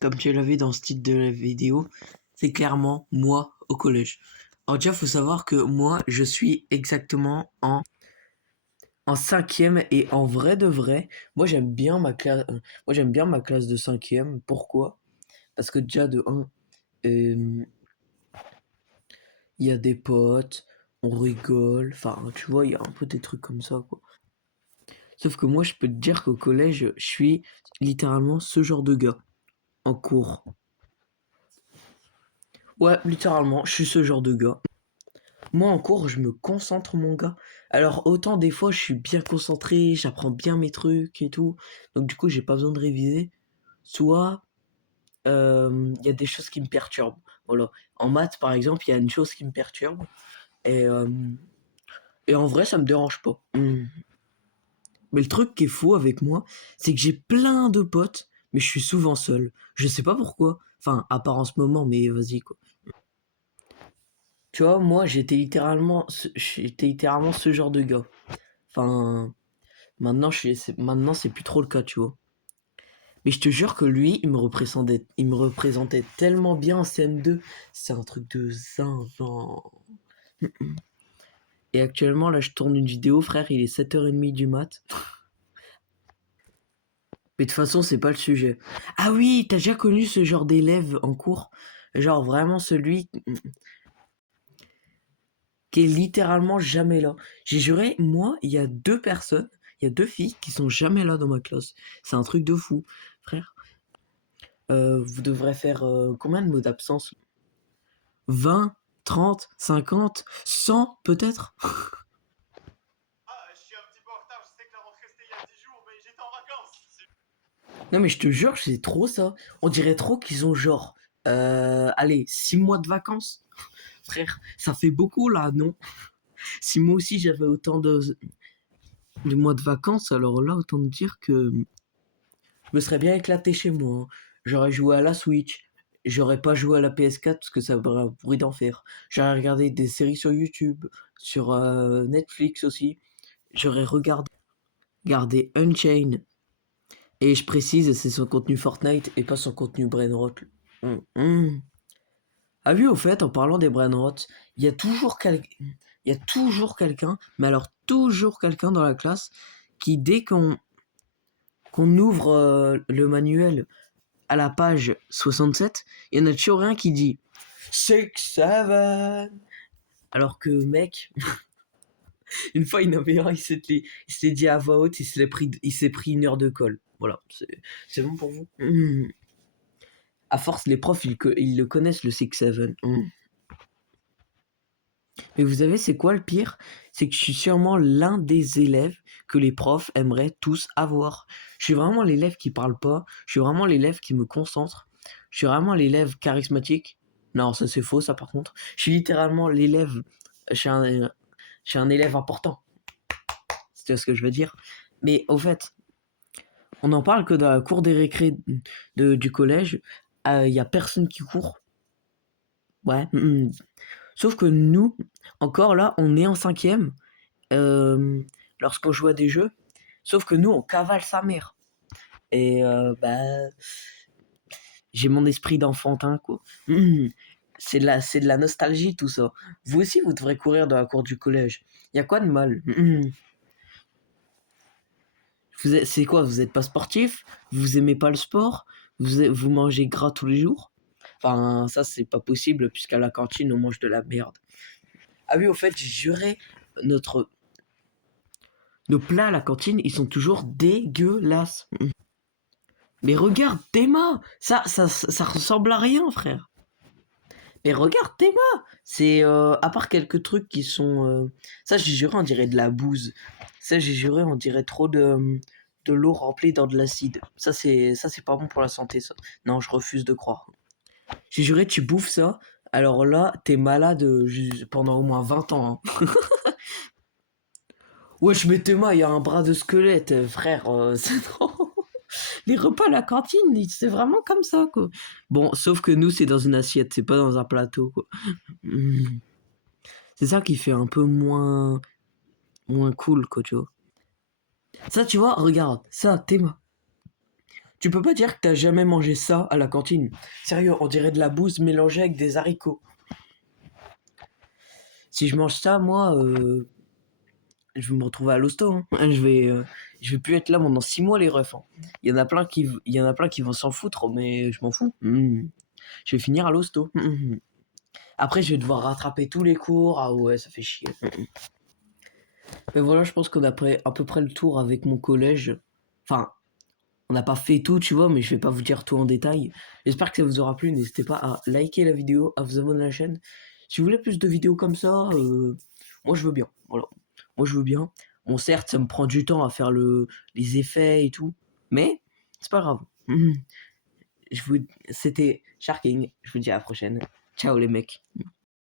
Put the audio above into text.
comme tu l'as vu dans ce titre de la vidéo, c'est clairement moi au collège. Alors déjà, faut savoir que moi, je suis exactement en cinquième et en vrai de vrai, moi j'aime bien ma classe. Moi j'aime bien ma classe de cinquième. Pourquoi? Parce que déjà de un, il y a des potes, on rigole. Enfin, tu vois, il y a un peu des trucs comme ça, quoi. Sauf que moi, je peux te dire qu'au collège, je suis littéralement ce genre de gars en cours. Ouais, littéralement, je suis ce genre de gars. Moi, en cours, je me concentre, mon gars. Alors, autant des fois, je suis bien concentré, j'apprends bien mes trucs et tout. Donc, du coup, j'ai pas besoin de réviser. Soit, il y a des choses qui me perturbent. Voilà. En maths, par exemple, il y a une chose qui me perturbe. Et, euh, et en vrai, ça me dérange pas. Mais le truc qui est fou avec moi, c'est que j'ai plein de potes, mais je suis souvent seul. Je sais pas pourquoi. Enfin, à part en ce moment, mais vas-y, quoi. Tu vois, moi, j'étais littéralement ce genre de gars. Enfin, maintenant, c'est plus trop le cas, tu vois. Mais je te jure que lui, il me représentait tellement bien en CM2. C'est un truc de zinzin. Et actuellement, là, je tourne une vidéo, frère, il est 7h30 du mat. Mais de toute façon, c'est pas le sujet. Ah oui, t'as déjà connu ce genre d'élève en cours? Genre vraiment celui qui est littéralement jamais là. J'ai juré, moi, il y a deux filles qui sont jamais là dans ma classe. C'est un truc de fou, frère. Vous devrez faire combien de mots d'absence? 20, 30, 50, 100 peut-être? Non mais je te jure, c'est trop ça. On dirait trop qu'ils ont genre, allez, 6 mois de vacances. Frère, ça fait beaucoup là, non? Si moi aussi j'avais autant de mois de vacances, alors là, autant te dire que je me serais bien éclaté chez moi, hein. J'aurais joué à la Switch, j'aurais pas joué à la PS4 parce que ça aurait un bruit d'enfer. J'aurais regardé des séries sur YouTube, sur Netflix aussi. J'aurais regardé Unchained. Et je précise, c'est son contenu Fortnite et pas son contenu Brainrot. Hum, hum. Ah oui, au fait, en parlant des brainrots, il y a toujours quelqu'un, il y a toujours quelqu'un, mais alors toujours quelqu'un dans la classe qui, dès qu'on ouvre le manuel à la page 67, il y en a toujours un qui dit 6, 7. Alors que, mec, une fois, il y en avait un, il s'était dit à voix haute, il s'est pris 1 heure de colle. Voilà, c'est bon pour vous? À force, les profs, ils le connaissent, le 6-7. Mais vous savez, c'est quoi le pire? C'est que je suis sûrement l'un des élèves que les profs aimeraient tous avoir. Je suis vraiment l'élève qui parle pas. Je suis vraiment l'élève qui me concentre. Je suis vraiment l'élève charismatique. Non, ça c'est faux, ça par contre. Je suis littéralement l'élève. Je suis un, je suis un élève important. C'est ce que je veux dire. Mais au fait, on en parle que dans la cour des récrés du collège. Il y a personne qui court. Ouais. Sauf que nous, encore là, on est en cinquième. euh, Lorsqu'on joue à des jeux. Sauf que nous, on cavale sa mère. Et bah, j'ai mon esprit d'enfantin, quoi. C'est de la nostalgie, tout ça. Vous aussi, vous devrez courir dans la cour du collège. Y a quoi de mal? C'est quoi? Vous êtes pas sportif? Vous aimez pas le sport? Vous mangez gras tous les jours? Enfin, ça, c'est pas possible, puisqu'à la cantine, on mange de la merde. Ah oui, au fait, j'ai juré, notre... nos plats à la cantine, ils sont toujours dégueulasses. Mais regarde tes mains, ça ressemble à rien, frère. Mais regarde tes mains, c'est à part quelques trucs qui sont, ça j'ai juré on dirait de la bouse. Ça j'ai juré on dirait trop de l'eau remplie dans de l'acide. Ça c'est pas bon pour la santé ça. Non je refuse de croire. J'ai juré tu bouffes ça, alors là t'es malade pendant au moins 20 ans, hein. Wesh mais tes mains il y a un bras de squelette frère, c'est trop. Les repas à la cantine, c'est vraiment comme ça, quoi. Bon, sauf que nous, c'est dans une assiette, c'est pas dans un plateau, quoi. Mm. C'est ça qui fait un peu moins cool, quoi, tu vois. Ça, tu vois, regarde, ça, Théma. Tu peux pas dire que t'as jamais mangé ça à la cantine. Sérieux, on dirait de la bouse mélangée avec des haricots. Si je mange ça, moi, je vais me retrouver à l'hosto, hein. Je vais plus être là pendant 6 mois, les refs, hein. Il y en a plein qui vont s'en foutre, mais je m'en fous. Je vais finir à l'hosto. Après, je vais devoir rattraper tous les cours. Ah ouais, ça fait chier. Mais voilà, je pense qu'on a pris à peu près le tour avec mon collège. Enfin, on n'a pas fait tout, tu vois, mais je vais pas vous dire tout en détail. J'espère que ça vous aura plu. N'hésitez pas à liker la vidéo, à vous abonner à la chaîne. Si vous voulez plus de vidéos comme ça, moi je veux bien. Voilà. Moi je veux bien. Bon, certes, ça me prend du temps à faire les effets et tout, mais c'est pas grave. C'était Sharking. Je vous dis à la prochaine. Ciao les mecs.